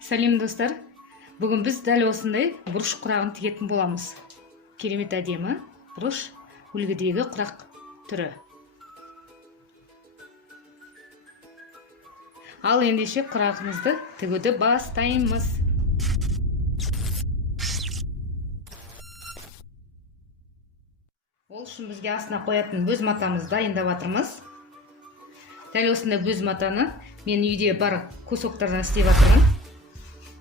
Сәлем достар. Бүгін біз дәл осындай бұрыш құрағын тігетін боламыз. Керемет әдемі бұрыш үлгідегі құрақ түрі. Ал ендеше құрағымызды тігуді бастаймыз. Ол үшін бізге астына қоятын бөз матамызды дайындап жатырмыз. Дәл осындай бөз матаны мен үйде бар кусоктардан істеп жатырмын.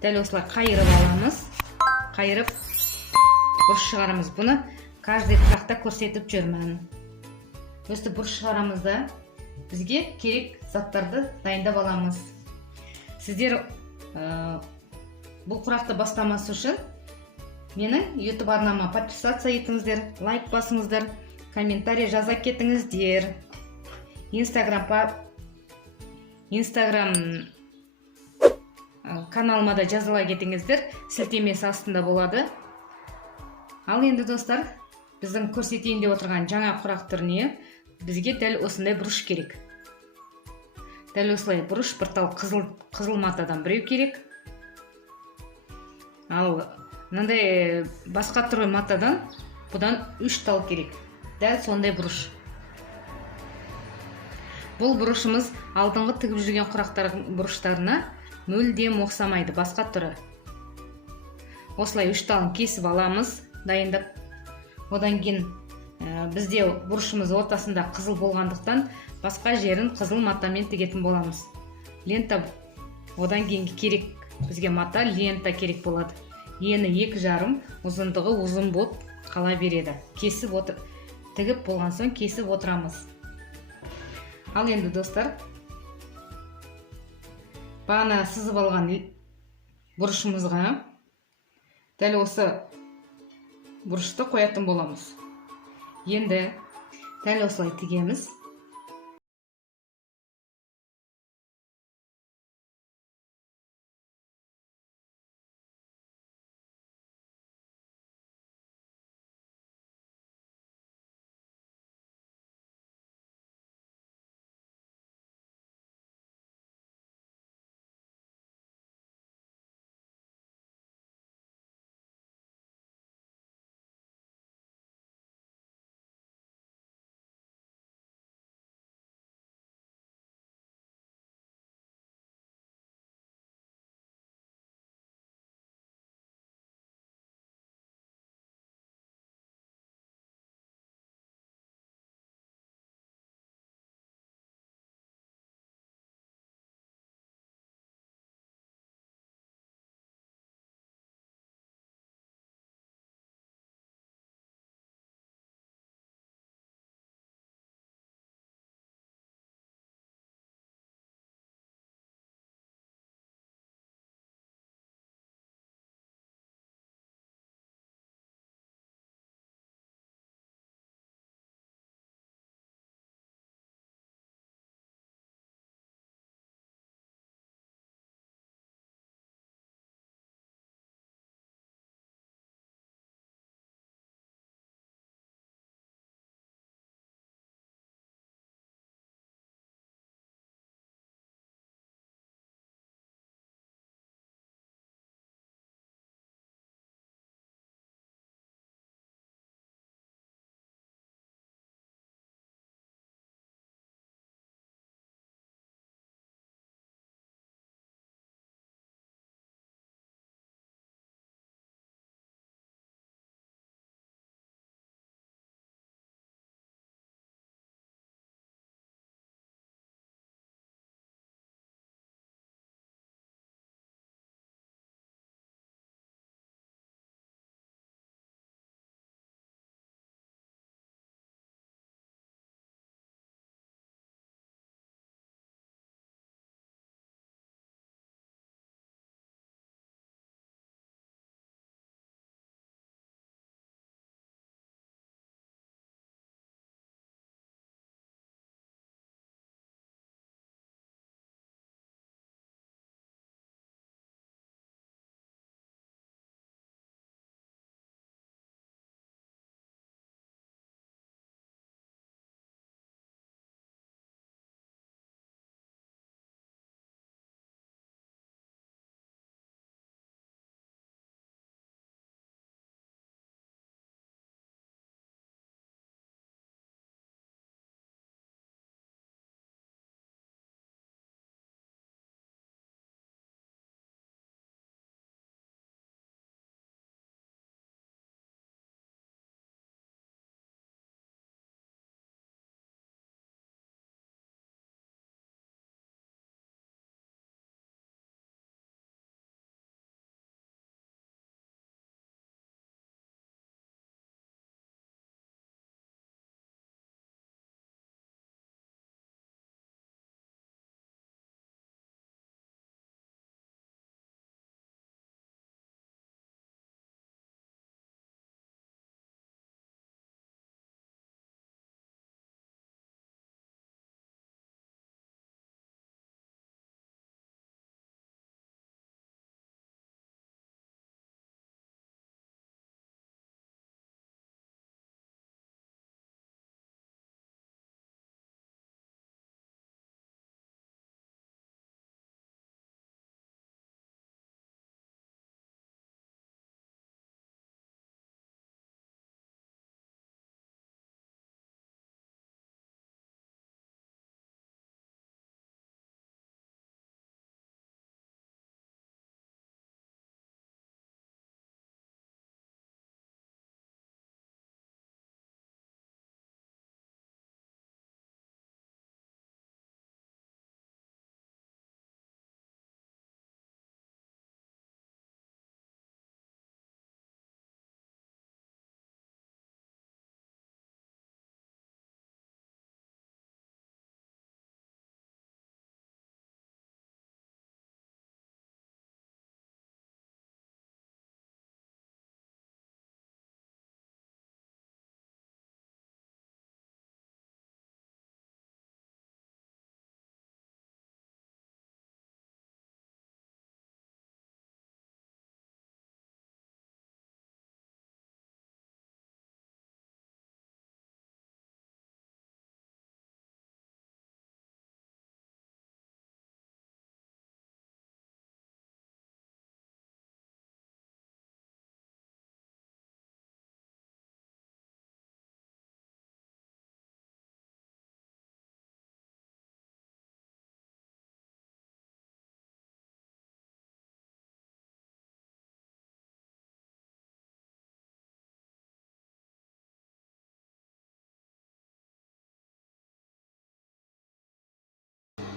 Дәл осылай қайырып аламыз. Қайырып бұрыш шығарамыз. Бұны каждый құрақта көрсетіп жүрмін. Өсті бұрыш шығарамызда бізге керек заттарды дайындап аламыз. Сіздер бұл құрақты бастамасы үшін менің YouTube арнама подписаться етіңіздер, лайк басыңыздар, комментарий жаза кетіңіздер. Instagram каналыма да жазыла кетіңіздер, сілтемесі астында болады. Ал енді достар, біздің көрсетейін деп отырған жаңа құрақ түріне бізге дәл осындай бұрыш керек. Дәл осылай бұрыш бір тал қызыл матадан біреу керек. Ал мынандай басқа түрі матадан бұдан 3 тал керек. Дәл сондай бұрыш. Бұл бұрышымыз алдыңғы тігіп жүрген құрақтардың бұрыштарына мүлдем ұқсамайды, басқа түрі. Осылай 3 талын кесіп аламыз, дайындап. Одан кейін бізде бұрышымыз ортасында қызыл болғандықтан басқа жерін қызыл матамен тігетін боламыз. Лента, одан кейін керек бізге мата, лента керек болады. Ені 2,5, ұзындығы ұзын болып қала береді. Кесіп отыр, тігіп болған соң кесіп отырамыз. Ал енді достар, бағана сызып алған бұрышымызға дәл осы бұрышты қоятын боламыз. Енді дәл осылай тігеміз.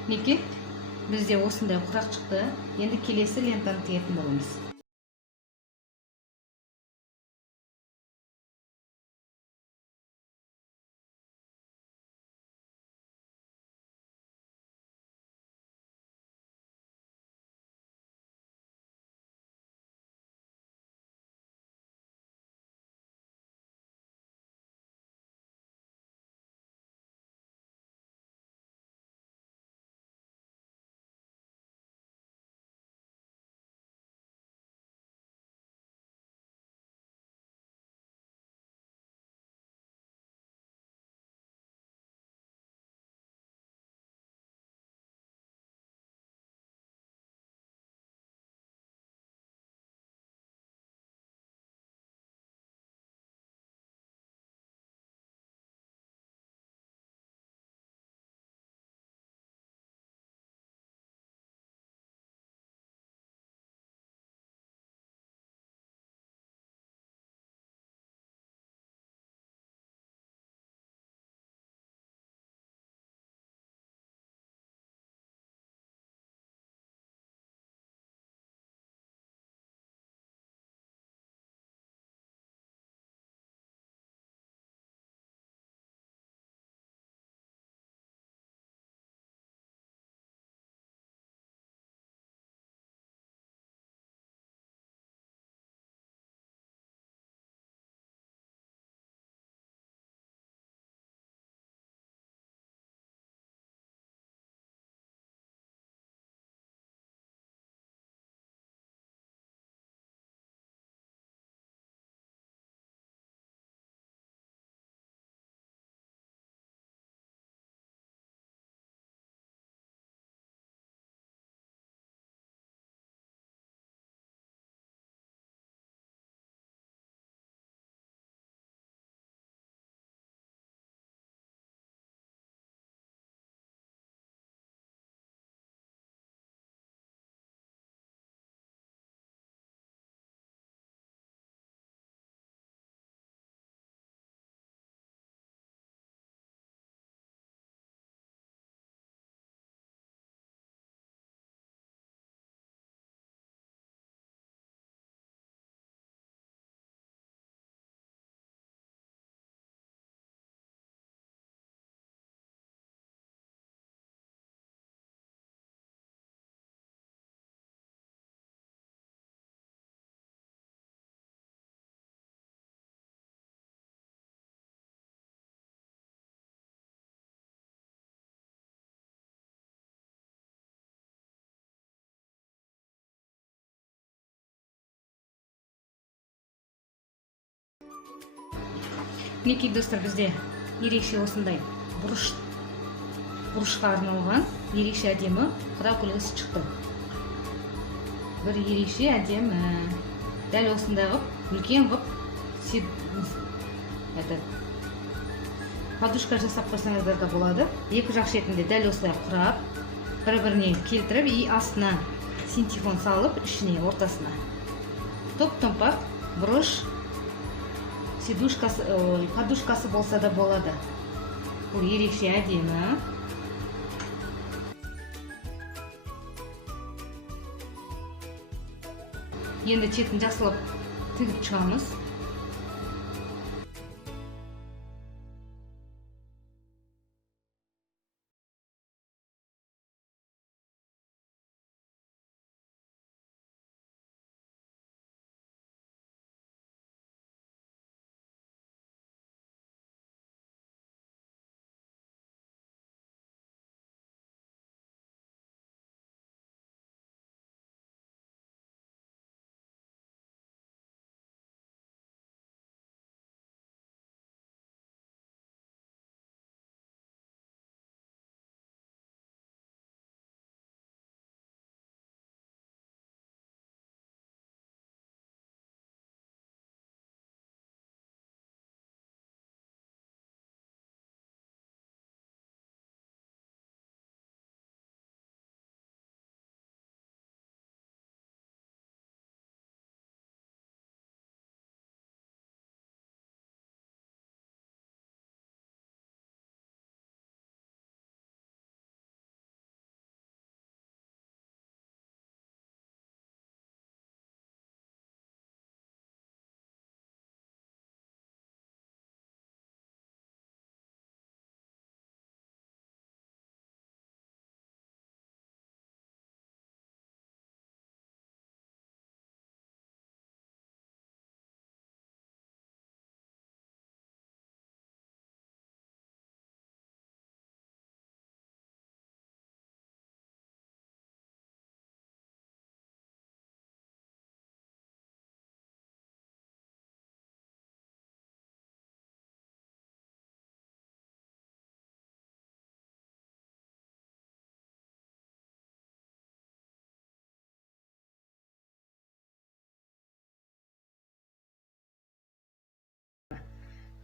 мінекей бізде осындай құрақ шықты. Енді келесі лентаны тігетін боламыз. Мінекей достар, бізде ерекше осындай бұрышқа арналған ерекше әдемі құрақ үлгісі шықты. Бір ерекше әдемі, дәл осындай ғып үлкен ғып подушка жасап қойсаңыздар да болады. Екі жақ шетінде дәл осылай құрап, бір-біріне келтіріп, и астына синтефон салып, ішіне, ортасына топ-томпақ бұрыш подушкасы болса да болады. Бұл ерекше әдемі. Енді шетін жақсылап тігіп шығамыз.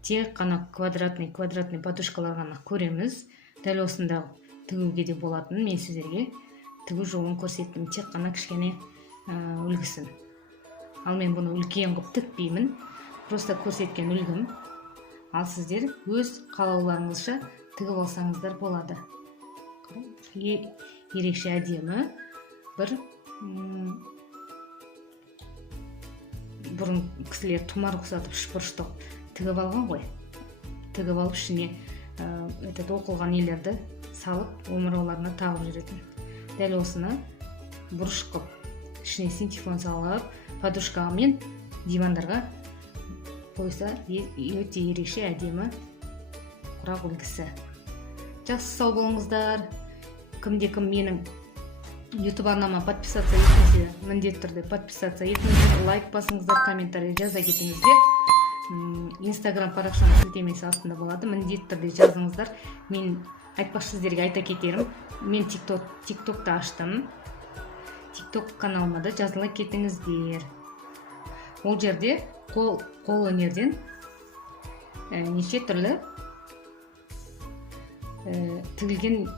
тек қана квадратный подушкалар ғана көреміз. Дәл осында тігуге де болатын. Мен сіздерге тігу жолын көрсеттім, тек қана кішкене үлгісін. Ал мен бұны үлкен қылып тікпеймін, просто көрсеткен үлгім. Ал сіздер өз қалауларыңызша тігіп алсаңыздар болады. Ерекше әдемі бір бұрын кісілер тұмар ұқсатып үшбұрыштық тігіп алған ғой. Тігіп алып ішіне оқылған нелерді салып омырауларына тағып жүретін. Дәл осыны бұрыш қылып ішіне синтефон салып подушкаға мен дивандарға қойса өте ерекше әдемі құрақ үлгісі. Жақсы сау болыңыздар. Кімде-кім менің YouTube арнама подписаться етіңіздер, міндетті түрде подписаться етіңіздер, лайк басыңыздар, комментарий жаза кетіңіздер. Instagram парақшамның сілтемесі астында болады, міндетті түрде жазыңыздар. Мен айтпақшы сіздерге айта кетерім, мен TikTok'та аштым. TikTok каналыма да жазыла кетіңіздер. Ол жерде қол өнерден неше түрлі тігілген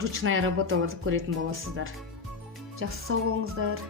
ручная работаларды көретін боласыздар. Жақсы сау болыңыздар.